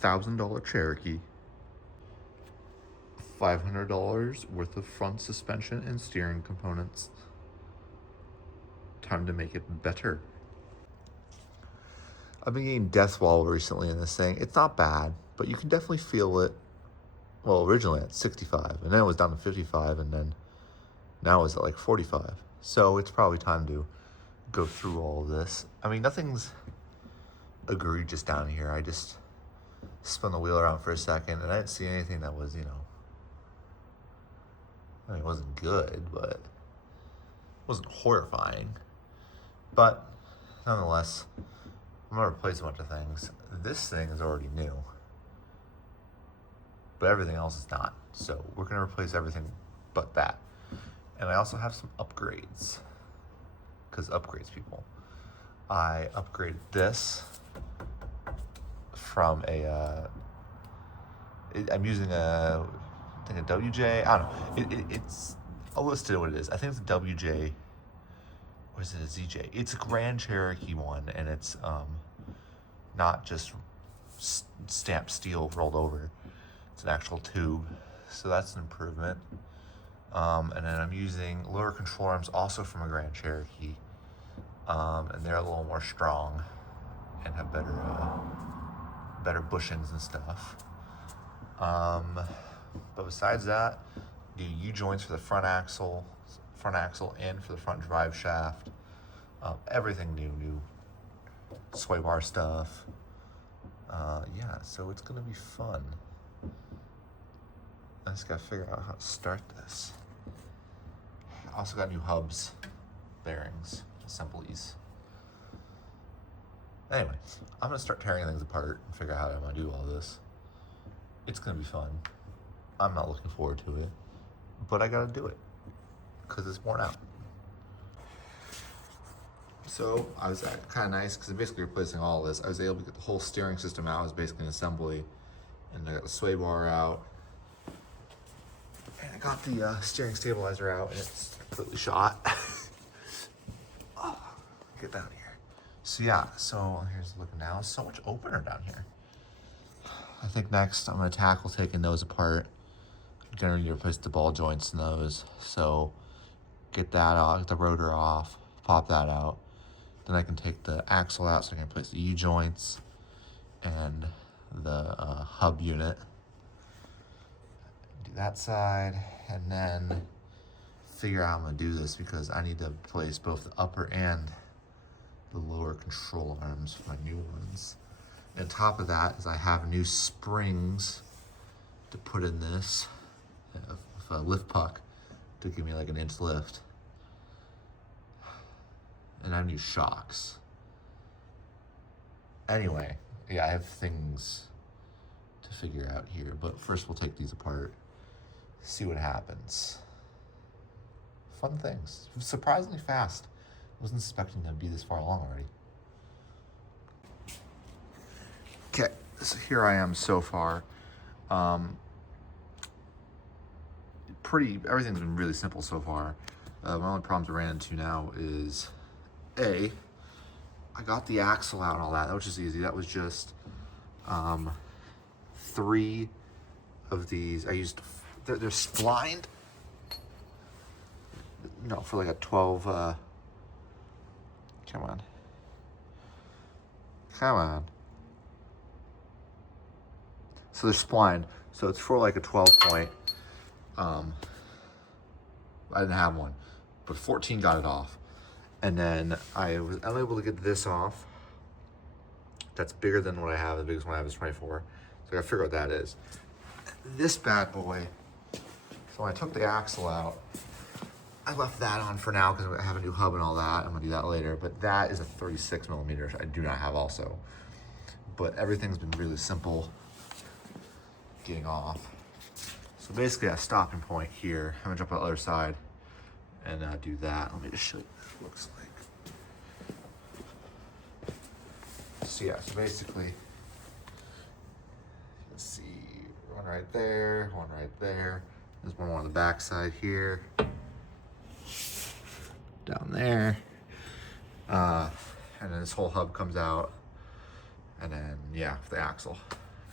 $1,000 Cherokee, $500 worth of front suspension and steering components. Time to make it better. I've been getting death wall recently in this thing. It's not bad, but you can definitely feel it. Well, originally at 65, and then it was down to 55, and then now it's at like 45. So it's probably time to go through all of this. I mean, nothing's egregious down here. I just spun the wheel around for a second, and I didn't see anything that was, I mean, it wasn't good, but it wasn't horrifying. But nonetheless, I'm gonna replace a bunch of things. This thing is already new, but everything else is not. So we're gonna replace everything but that. And I also have some upgrades, because upgrades, people. I upgraded this from I'm using I think a WJ, I don't know. It's, I'll list it what it is. I think it's a WJ, or is it a ZJ? It's a Grand Cherokee one, and it's not just stamped steel rolled over. It's an actual tube, so that's an improvement. And then I'm using lower control arms also from a Grand Cherokee, and they're a little more strong and have better bushings and stuff. But besides that, do U-joints for the front axle and for the front drive shaft. Everything new sway bar stuff. Yeah, so it's gonna be fun. I just gotta figure out how to start this. I also got new hubs, bearings, assemblies. Anyway, I'm gonna start tearing things apart and figure out how I'm gonna do all this. It's gonna be fun. I'm not looking forward to it, but I gotta do it because it's worn out. So I was kind of nice because I'm basically replacing all of this. I was able to get the whole steering system out. It was basically an assembly, and I got the sway bar out, and I got the steering stabilizer out, and it's completely shot. Oh, get down here. So yeah, so here's looking now. It's so much opener down here. I think next I'm gonna tackle taking those apart. I'm gonna need to replace the ball joints in those. So get that off, get the rotor off, pop that out. Then I can take the axle out so I can replace the U-joints and the hub unit. Do that side, and then figure out how I'm gonna do this because I need to replace both the upper and the lower control arms for my new ones. And on top of that is I have new springs to put in this, with a lift puck to give me like an inch lift. And I have new shocks. Anyway, yeah, I have things to figure out here, but first we'll take these apart, see what happens. Fun things, surprisingly fast. I wasn't expecting to be this far along already. Okay, so here I am so far. Everything's been really simple so far. My only problems I ran into now is, I got the axle out and all that, which is easy. That was just 3 of these. I used, they're splined. No, for like a 12, come on. So they're splined, so it's for like a 12 point. I didn't have one, but 14 got it off. And then I was unable to get this off. That's bigger than what I have. The biggest one I have is 24. So I gotta figure out what that is. This bad boy, so when I took the axle out, I left that on for now because I have a new hub and all that. I'm gonna do that later, but that is a 36 millimeter. I do not have also. But everything's been really simple getting off. So basically a stopping point here. I'm gonna jump on the other side and do that. Let me just show you what it looks like. So yeah, so basically, you can see one right there, one right there. There's one more on the back side here. Down there. And then this whole hub comes out. And then, yeah, the axle.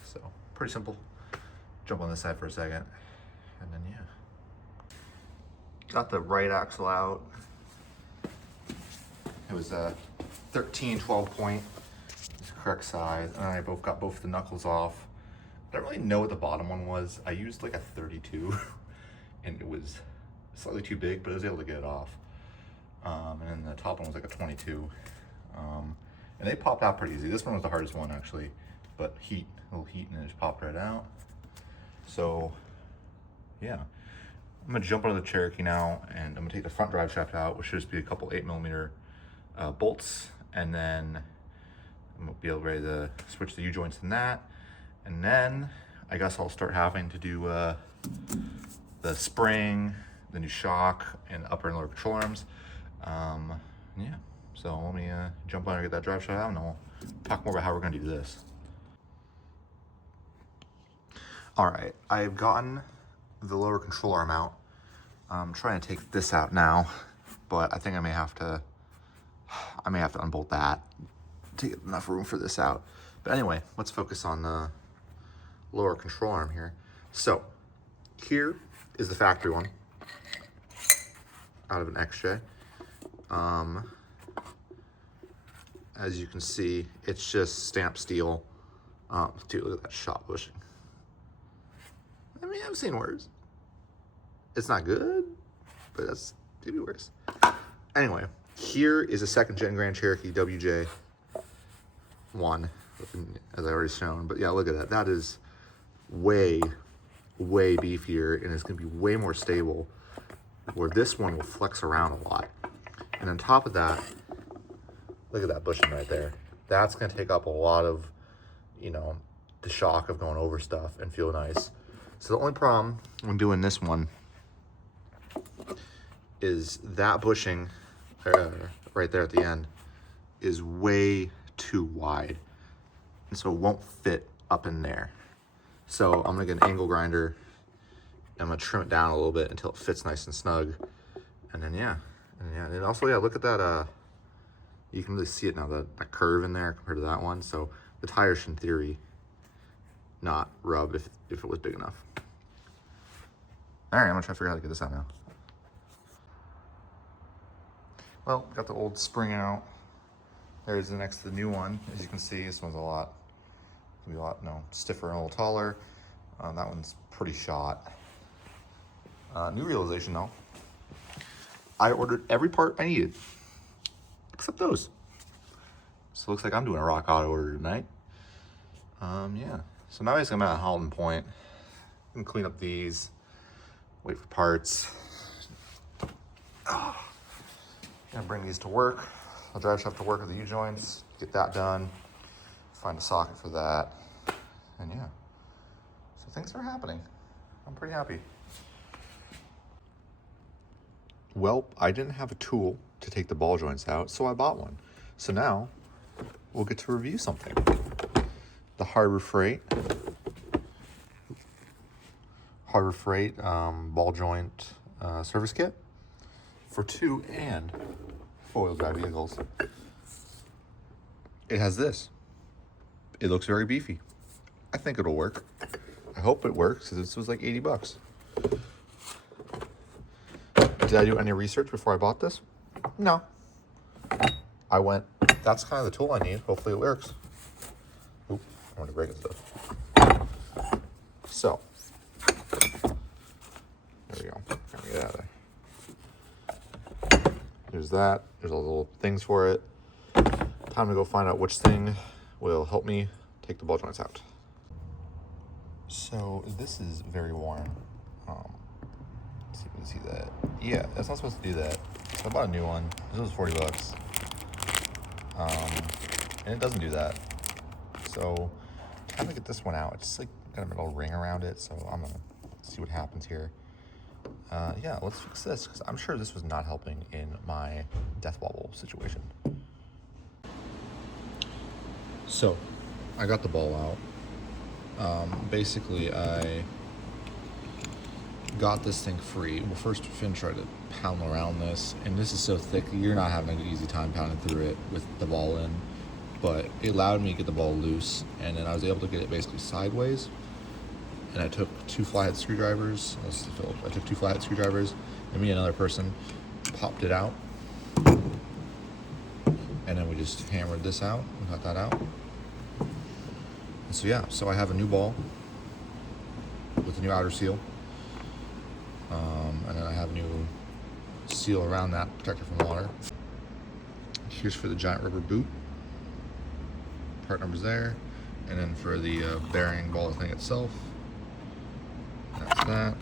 So pretty simple. Jump on this side for a second, and then yeah. Got the right axle out. It was a 13, 12 point. It's the correct size, and I got both the knuckles off. I don't really know what the bottom one was. I used like a 32, and it was slightly too big, but I was able to get it off. And then the top one was like a 22. And they popped out pretty easy. This one was the hardest one actually, but a little heat, and it just popped right out. So yeah, I'm gonna jump onto the Cherokee now, and I'm gonna take the front drive shaft out, which should just be a couple 8mm bolts, and then I'm gonna be ready to switch the U-joints in that. And then I guess I'll start having to do the spring, the new shock, and upper and lower control arms. Yeah, so let me jump on and get that drive shaft out, and we'll talk more about how we're gonna do this. All right, I've gotten the lower control arm out. I'm trying to take this out now, but I think I may have to unbolt that to get enough room for this out. But anyway, let's focus on the lower control arm here. So here is the factory one out of an XJ. As you can see, it's just stamped steel. Dude, look at that shot bushing. I mean, I've seen worse. It's not good, but that's maybe worse. Anyway, here is a second gen Grand Cherokee WJ1, as I already shown. But yeah, look at that. That is way, way beefier, and it's gonna be way more stable, where this one will flex around a lot. And on top of that, look at that bushing right there. That's gonna take up a lot of, you know, the shock of going over stuff and feel nice. So the only problem when doing this one is that bushing right there at the end is way too wide. And so it won't fit up in there. So I'm gonna get an angle grinder, and I'm gonna trim it down a little bit until it fits nice and snug. And then yeah, and also yeah, look at that, you can really see it now, that curve in there compared to that one. So the tire should, in theory, not rub if it was big enough. All right, I'm gonna try to figure out how to get this out now. Well, got the old spring out. There's the next to the new one. As you can see, this one's a lot stiffer and a little taller. That one's pretty shot. New realization though, I ordered every part I needed, except those. So it looks like I'm doing a rock auto order tonight. Yeah, so now I'm at a halting point. I can clean up these, wait for parts. Gonna bring these to work. I'll drive shaft to work with the U-joints, get that done, find a socket for that, and yeah. So things are happening. I'm pretty happy. Well, I didn't have a tool to take the ball joints out, so I bought one. So now we'll get to review something. The Harbor Freight ball joint service kit for 2 and 4-wheel drive vehicles. It has this. It looks very beefy. I think it'll work. I hope it works, because this was like 80 bucks. Did I do any research before I bought this? No. I went, that's kind of the tool I need. Hopefully it works. Oop, I want to break it stuff. So, there we go. Gotta get out of there. There's that. There's all the little things for it. Time to go find out which thing will help me take the ball joints out. So this is very worn. Let's see if we can see that. Yeah, that's not supposed to do that. So I bought a new one. This was 40 bucks. And it doesn't do that. So trying to get this one out. It's just like got a little ring around it. So I'm gonna see what happens here. Yeah, let's fix this, because I'm sure this was not helping in my death wobble situation. So I got the ball out. Basically, I got this thing free. Well, first Finn tried to pound around this, and this is so thick, you're not having an easy time pounding through it with the ball in. But it allowed me to get the ball loose, and then I was able to get it basically sideways. and I took 2 flathead screwdrivers. I took 2 flathead screwdrivers, and me and another person popped it out, and then we just hammered this out and got that out. And so yeah, so I have a new ball with a new outer seal, and then I have a new seal around that, protector from water. Here's for the giant rubber boot. Part number's there, and then for the bearing ball thing itself, that's that.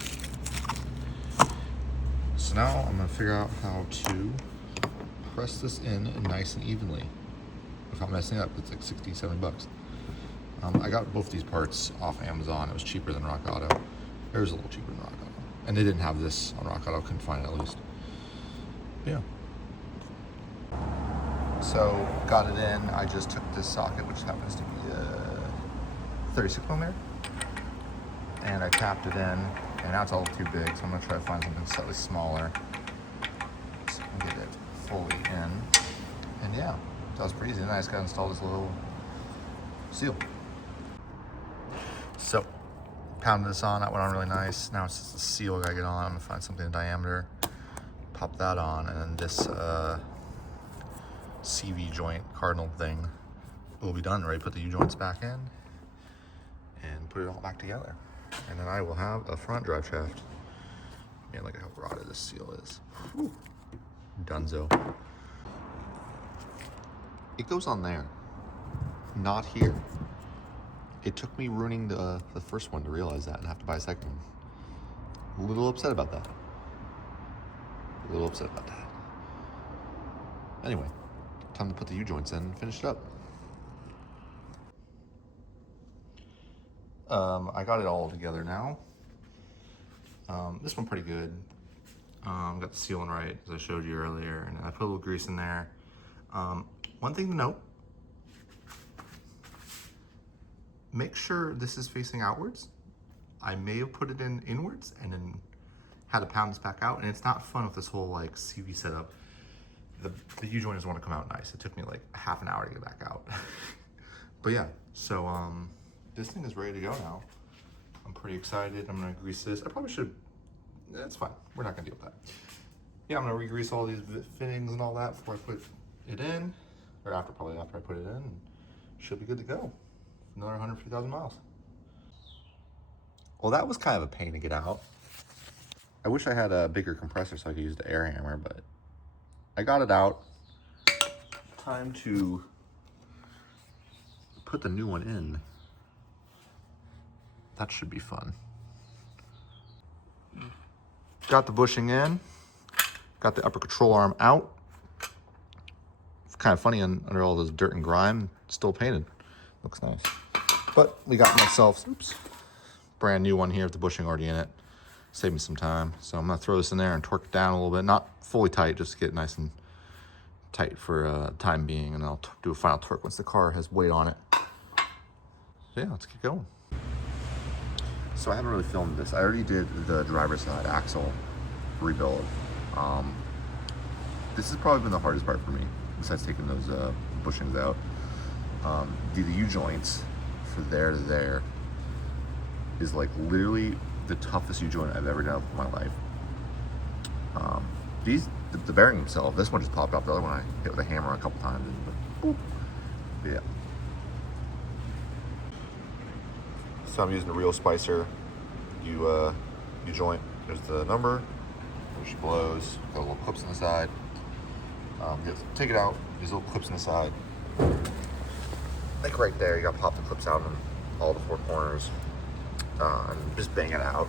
So now I'm gonna figure out how to press this in nice and evenly without messing up. It's like 60, 70 bucks. I got both these parts off Amazon. It was cheaper than Rock Auto. It was a little cheaper than Rock Auto. And they didn't have this on Rock Auto. Couldn't find it at least. Yeah. So got it in. I just took this socket, which happens to be a 36 millimeter, and I tapped it in, and now it's all too big, so I'm gonna try to find something slightly smaller so I can get it fully in. And yeah, that was pretty easy. And I just gotta install this little seal. So pounded this on, that went on really nice. Now it's just the seal I gotta get on. I'm gonna find something in diameter, pop that on, and then this CV joint cardinal thing will be done, ready to put the U-joints back in and put it all back together. And then I will have a front drive shaft. Man, look at how rotted this seal is. Whew. Dunzo. It goes on there, not here. It took me ruining the first one to realize that and have to buy a second one. A little upset about that. Anyway, time to put the U-joints in and finish it up. I got it all together now. This one pretty good. Got the sealing right, as I showed you earlier, and I put a little grease in there. One thing to note, make sure this is facing outwards. I may have put it in inwards and then had to pound this back out, and it's not fun with this whole like CV setup. The U-joint doesn't want to come out nice. It took me like a half an hour to get back out. But yeah, so this thing is ready to go now. I'm pretty excited. I'm gonna grease this. I probably should, that's fine. We're not gonna deal with that. Yeah, I'm gonna re-grease all these fittings and all that before I put it in, or probably after I put it in, and should be good to go. Another 150,000 miles. Well, that was kind of a pain to get out. I wish I had a bigger compressor so I could use the air hammer, but I got it out. Time to put the new one in. That should be fun. Got the bushing in. Got the upper control arm out. It's kind of funny under all this dirt and grime, still painted. Looks nice. But we got myself, brand new one here with the bushing already in it. Save me some time. So I'm gonna throw this in there and torque it down a little bit. Not fully tight, just to get it nice and tight for time being. And then I'll do a final torque once the car has weight on it. So yeah, let's get going. So I haven't really filmed this. I already did the driver's side axle rebuild. This has probably been the hardest part for me, besides taking those bushings out. The U-joints for there to there is like literally the toughest U-joint I've ever done in my life. The bearing themselves, this one just popped off. The other one I hit with a hammer a couple times. And boop. Yeah. So I'm using a real Spicer U-joint. There's the number, which blows. Got little clips on the side. You have to take it out. These little clips on the side. Like right there, you got to pop the clips out on all the 4 corners. And just bang it out.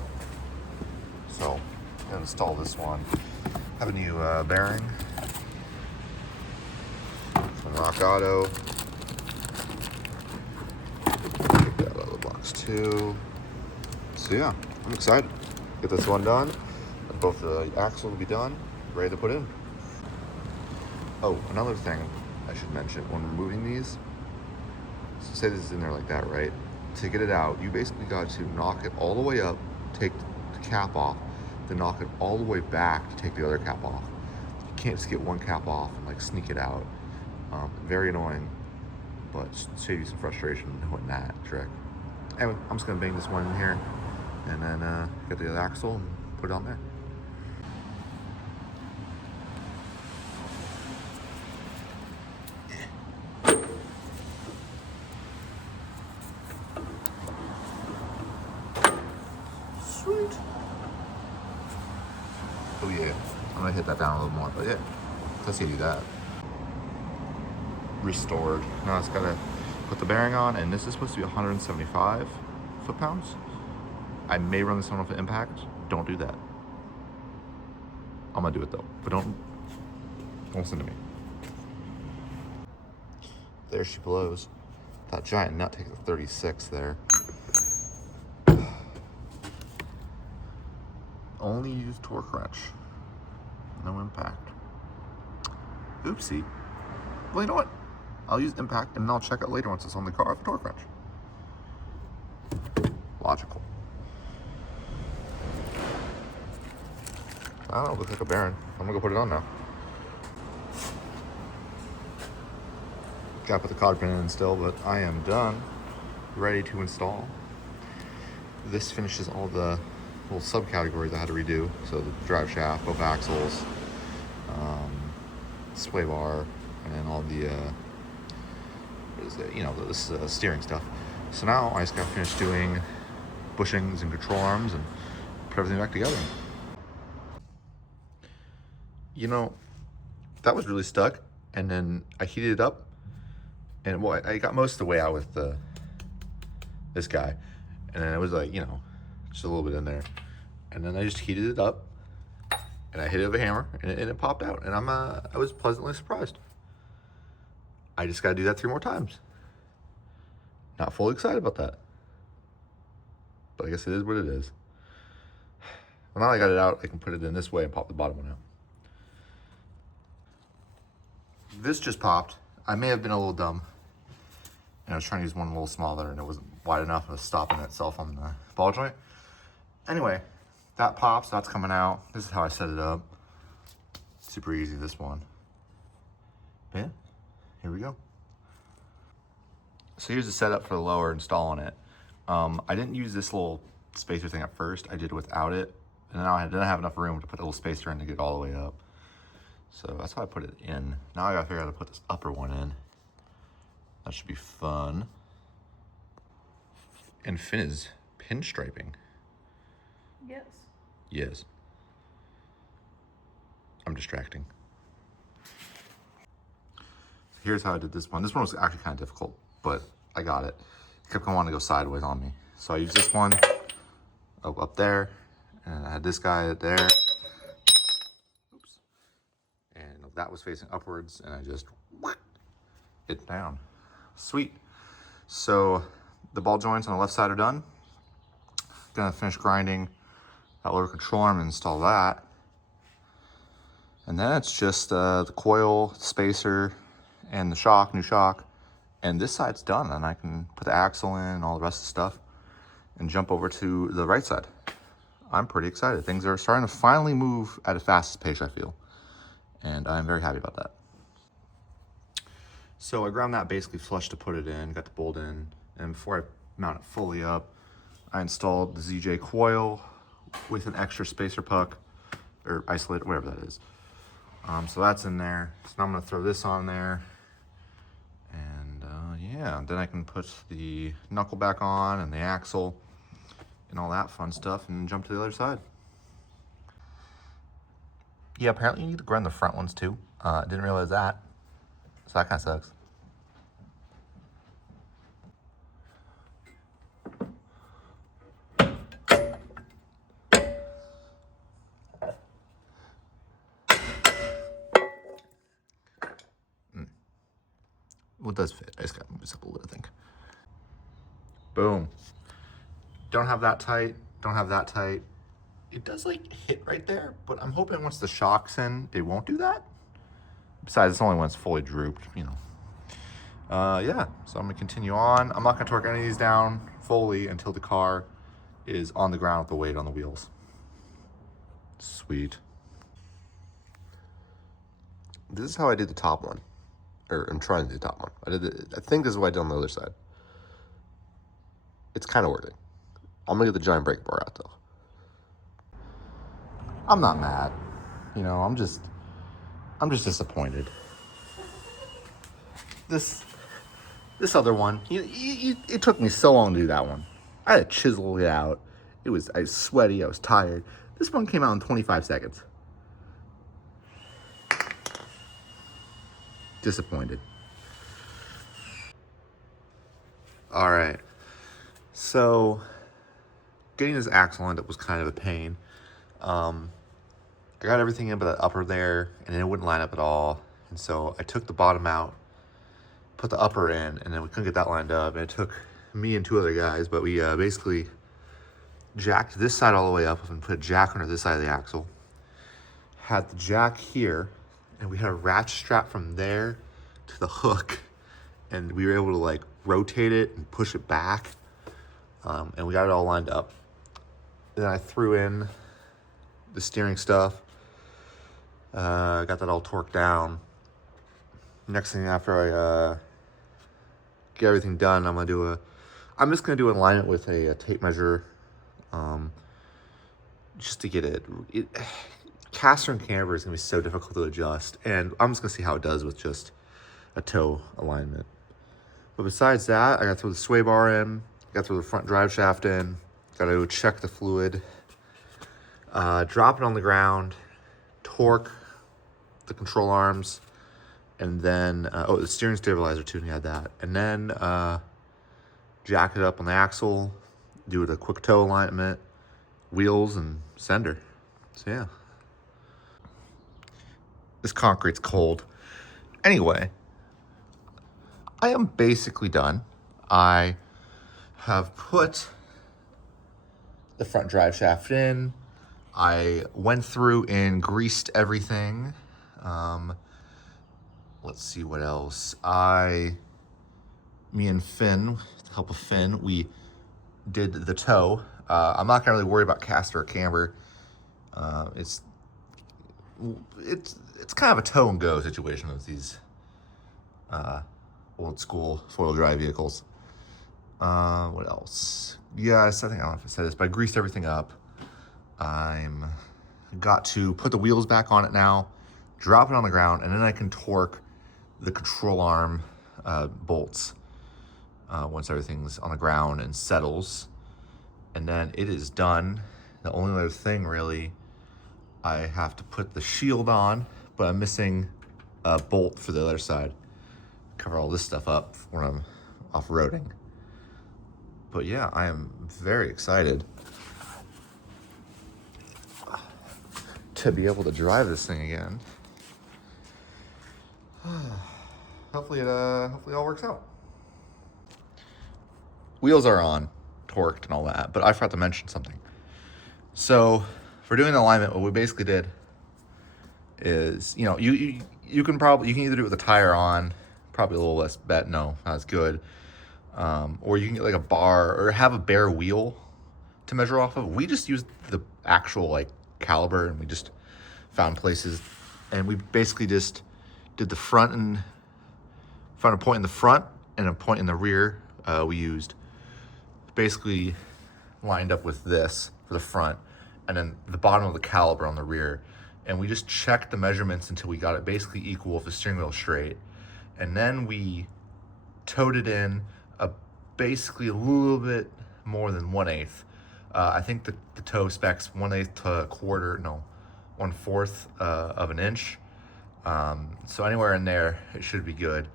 So I'm gonna install this one. Have a new bearing from Rock Auto. Take that out of the box too. So yeah, I'm excited. Get this one done. Both the axle will be done, ready to put in. Oh, another thing I should mention when removing these. So say this is in there like that, right? To get it out, you basically got to knock it all the way up, take the cap off, then knock it all the way back to take the other cap off. You can't just get one cap off and like sneak it out. Very annoying, but save you some frustration doing that trick. Anyway, I'm just gonna bang this one in here, and then get the axle and put it on there. Sweet. Oh yeah, I'm gonna hit that down a little more, but yeah, let's see, do that. Restored. Now it's gotta put the bearing on, and this is supposed to be 175 foot-pounds. I may run this on with impact. Don't do that. I'm gonna do it though, but don't listen to me. There she blows. That giant nut takes a 36 there. Only use torque wrench. No impact. Oopsie. Well, you know what? I'll use impact and then I'll check it later once it's on the car with a torque wrench. Logical. I don't know, it looks like a bearing. I'm gonna go put it on now. Gotta put the cotter pin in still, but I am done. Ready to install. This finishes all the little subcategories I had to redo. So the drive shaft, both axles, sway bar, and then all the what is it? You know, this steering stuff. So now I just got finished doing bushings and control arms and put everything back together. You know, that was really stuck, and then I heated it up, and well, I got most of the way out with this guy, and then it was like, you know, just a little bit in there, and then I just heated it up, and I hit it with a hammer, and it popped out, and I was pleasantly surprised. I just got to do that 3 more times. Not fully excited about that, but I guess it is what it is. Well, now I got it out, I can put it in this way and pop the bottom one out. This just popped. I may have been a little dumb. And I was trying to use one a little smaller and it wasn't wide enough. It was stopping itself on the ball joint. Anyway, that pops, that's coming out. This is how I set it up. Super easy, this one. But yeah, here we go. So here's the setup for the lower, installing it. I didn't use this little spacer thing at first. I did it without it. And now I didn't have enough room to put the little spacer in to get it all the way up. So that's how I put it in. Now I gotta figure out how to put this upper one in. That should be fun. And Finn is pinstriping. Yes. Yes. I'm distracting. Here's how I did this one. This one was actually kind of difficult, but I got it. It kept wanting to go sideways on me. So I used this one up there, and I had this guy there. Oops. And that was facing upwards, and I just it down. Sweet. So the ball joints on the left side are done. Gonna finish grinding that lower control arm and install that. And then it's just the coil, spacer, and the shock, new shock. And this side's done, and I can put the axle in and all the rest of the stuff and jump over to the right side. I'm pretty excited. Things are starting to finally move at a fast pace, I feel. And I'm very happy about that. So I ground that basically flush to put it in, got the bolt in, and before I mount it fully up, I installed the ZJ coil with an extra spacer puck, or isolator, whatever that is. So that's in there. So now I'm gonna throw this on there. And yeah, then I can put the knuckle back on and the axle and all that fun stuff and jump to the other side. Yeah, apparently you need to grind the front ones too. Didn't realize that. So that kind of sucks. Well, it does fit. I just gotta move this up a little, I think. Boom. Don't have that tight. Don't have that tight. It does like hit right there, but I'm hoping once the shock's in, it won't do that. Besides, it's only when it's fully drooped, you know. Yeah, so I'm gonna continue on. I'm not gonna torque any of these down fully until the car is on the ground with the weight on the wheels. Sweet. This is how I did the top one. Or I'm trying to do the top one. I think this is what I did on the other side. It's kind of working. I'm gonna get the giant brake bar out though. I'm not mad. You know, I'm just disappointed. This other one, it took me so long to do that one. I had to chisel it out. I was sweaty, I was tired. This one came out in 25 seconds. Disappointed. All right. So, getting this axle end up was kind of a pain. I got everything in but the upper there, and it wouldn't line up at all. And so I took the bottom out, put the upper in, and then we couldn't get that lined up. And it took me and two other guys, but we basically jacked this side all the way up and put a jack under this side of the axle. Had the jack here, and we had a ratchet strap from there to the hook, and we were able to like rotate it and push it back, and we got it all lined up. Then I threw in the steering stuff, got that all torqued down. Next thing after I get everything done, I'm just gonna do an alignment with a tape measure, just to get it. Caster and camber is gonna be so difficult to adjust, and I'm just gonna see how it does with just a toe alignment. But besides that, I got to throw the sway bar in, got to throw the front drive shaft in, got to check the fluid, drop it on the ground, torque the control arms, and then, the steering stabilizer too, and you had that. And then jack it up on the axle, do it a quick toe alignment, wheels, and sender. So yeah. This concrete's cold. Anyway, I am basically done. I have put the front drive shaft in. I went through and greased everything. Let's see what else. Me and Finn, with the help of Finn, we did the toe. I'm not gonna really worry about caster or camber. It's kind of a toe and go situation with these old school four-wheel drive vehicles. What else? Yes, I think I don't know if I said this, but I greased everything up. Got to put the wheels back on it now, drop it on the ground, and then I can torque the control arm bolts once everything's on the ground and settles. And then it is done. The only other thing really, I have to put the shield on, but I'm missing a bolt for the other side. Cover all this stuff up when I'm off-roading. But yeah, I am very excited to be able to drive this thing again. Hopefully it all works out. Wheels are on, torqued and all that, but I forgot to mention something. So for doing the alignment, what we basically did is, you know, you can either do it with the tire on, probably a little less not as good, or you can get like a bar or have a bare wheel to measure off of. We just used the actual like caliber, and we just found places, and we basically just did the front and found a point in the front and a point in the rear. We used basically lined up with this for the front, and then the bottom of the caliber on the rear, and we just checked the measurements until we got it basically equal with the steering wheel straight. And then we towed it in basically a little bit more than 1/8. I think the toe specs 1/8 to 1/4 of an inch. So anywhere in there, it should be good.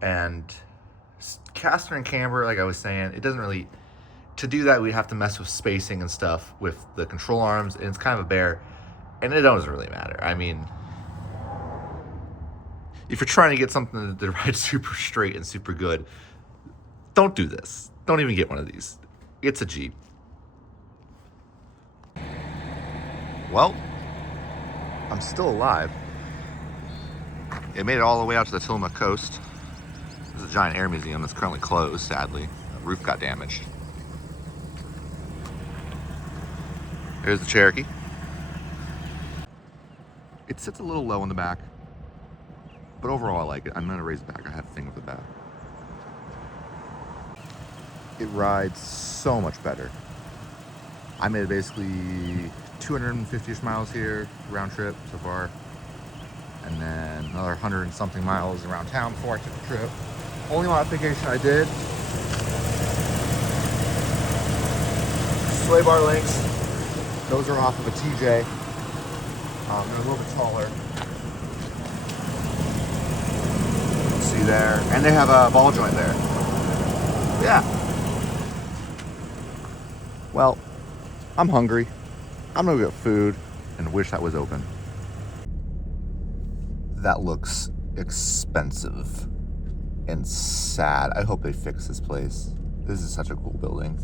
And caster and camber, like I was saying, it doesn't really, to do that, we have to mess with spacing and stuff with the control arms, and it's kind of a bear, and it doesn't really matter. I mean, if you're trying to get something that rides super straight and super good, don't do this. Don't even get one of these. It's a Jeep. Well, I'm still alive. It made it all the way out to the Tillamook coast. There's a giant air museum that's currently closed, sadly. The roof got damaged. Here's the Cherokee. It sits a little low in the back, but overall I like it. I'm gonna raise it back. I have a thing with the back. It rides so much better. I made basically 250-ish miles here, round trip so far. And then another 100 and something miles around town before I took the trip. Only modification I did, sway bar links. Those are off of a TJ. They're a little bit taller. See there, and they have a ball joint there. Yeah. Well, I'm hungry. I'm gonna get food and wish that was open. That looks expensive and sad. I hope they fix this place. This is such a cool building.